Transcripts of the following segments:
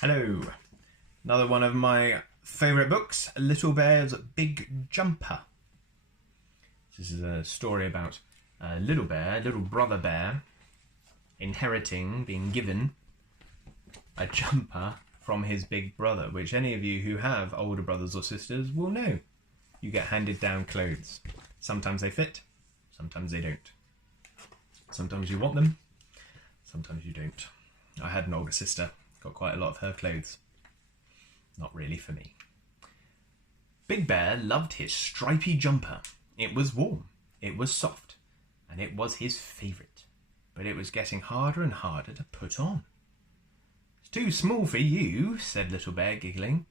Hello. Another one of my favourite books, Little Bear's Big Jumper. This is a story about a little bear, little brother bear, being given a jumper from his big brother, which any of you who have older brothers or sisters will know. You get handed down clothes. Sometimes they fit, sometimes they don't. Sometimes you want them, sometimes you don't. I had an older sister, got quite a lot of her clothes. Not really for me. Big Bear loved his stripy jumper. It was warm, it was soft, and it was his favourite. But it was getting harder and harder to put on. "It's too small for you," said Little Bear, giggling.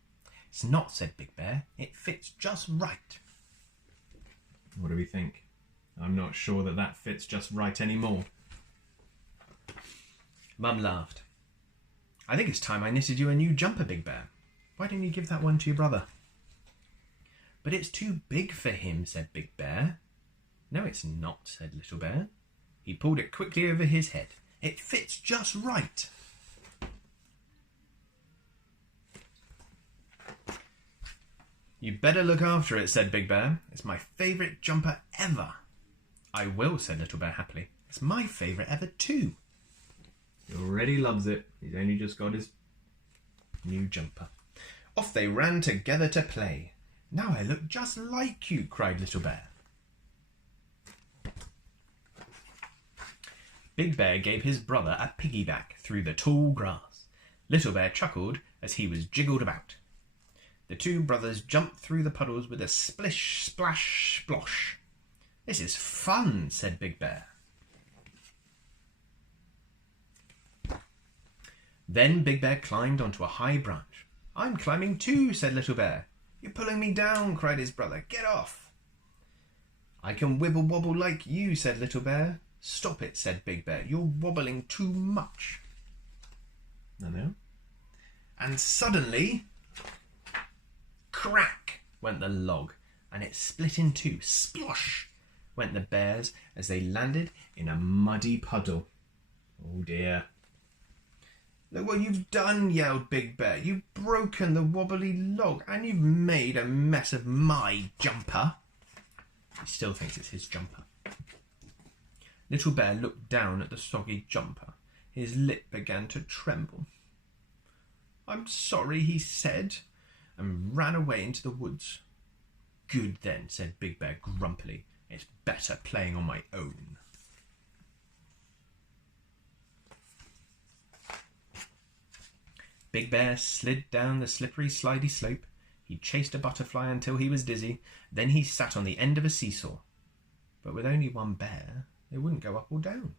"It's not," said Big Bear. "It fits just right." What do we think? I'm not sure that fits just right anymore. Mum laughed. "I think it's time I knitted you a new jumper, Big Bear. Why don't you give that one to your brother?" "But it's too big for him," said Big Bear. "No, it's not," said Little Bear. He pulled it quickly over his head. "It fits just right." "You'd better look after it," said Big Bear. "It's my favourite jumper ever." "I will," said Little Bear happily. "It's my favourite ever too." He already loves it. He's only just got his new jumper. Off they ran together to play. "Now I look just like you," cried Little Bear. Big Bear gave his brother a piggyback through the tall grass. Little Bear chuckled as he was jiggled about. The two brothers jumped through the puddles with a splish, splash, splosh. "This is fun," said Big Bear. Then Big Bear climbed onto a high branch. "I'm climbing too," said Little Bear. "You're pulling me down," cried his brother. "Get off." "I can wibble wobble like you," said Little Bear. "Stop it," said Big Bear. "You're wobbling too much." I know. And suddenly, crack went the log, and it split in two. Splosh went the bears as they landed in a muddy puddle. "Oh dear. Look what you've done," yelled Big Bear. "You've broken the wobbly log and you've made a mess of my jumper." He still thinks it's his jumper. Little Bear looked down at the soggy jumper. His lip began to tremble. "I'm sorry," he said, and ran away into the woods. "Good then," said Big Bear grumpily. "It's better playing on my own." Big Bear slid down the slippery, slidey slope. He chased a butterfly until he was dizzy. Then he sat on the end of a seesaw. But with only one bear, it wouldn't go up or down.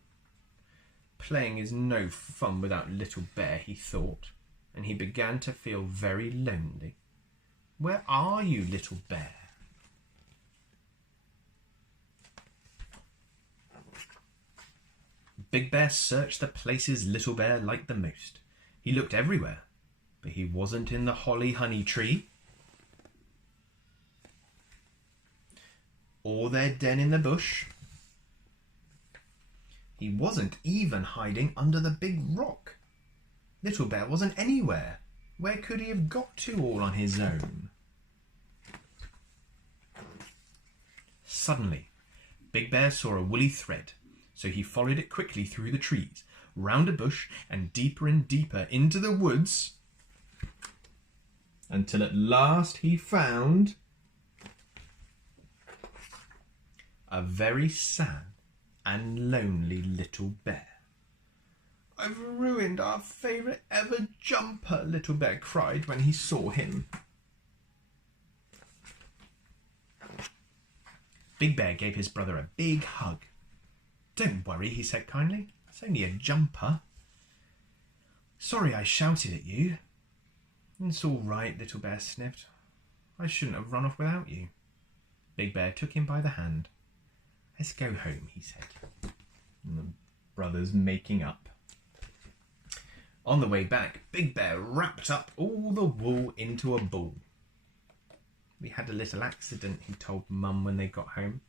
Playing is no fun without Little Bear, he thought, and he began to feel very lonely. "Where are you, Little Bear?" Big Bear searched the places Little Bear liked the most. He looked everywhere, but he wasn't in the holly honey tree, or their den in the bush. He wasn't even hiding under the big rock. Little Bear wasn't anywhere. Where could he have got to all on his own? Suddenly, Big Bear saw a woolly thread, so he followed it quickly through the trees, round a bush, and deeper into the woods, until at last he found a very sad and lonely little bear. "I've ruined our favourite ever jumper," Little Bear cried when he saw him. Big Bear gave his brother a big hug. "Don't worry," he said kindly. "It's only a jumper. Sorry I shouted at you." "It's all right," Little Bear sniffed. "I shouldn't have run off without you." Big Bear took him by the hand. "Let's go home," he said. And the brothers making up. On the way back, Big Bear wrapped up all the wool into a ball. "We had a little accident," he told Mum when they got home.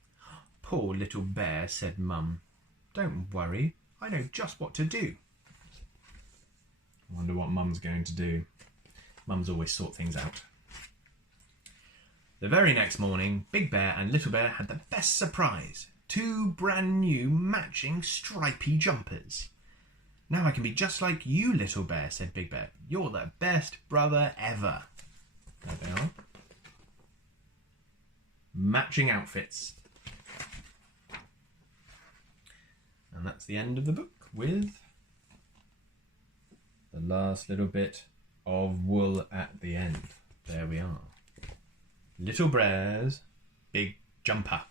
"Poor little bear," said Mum. "Don't worry, I know just what to do." I wonder what Mum's going to do. Mums always sort things out. The very next morning, Big Bear and Little Bear had the best surprise. 2 brand new matching stripy jumpers. Now I can be just like you, Little Bear, said Big Bear. You're the best brother ever. There they are. Matching outfits. And that's the end of the book with the last little bit of wool at the end. There we are. Little Bear's big jumper.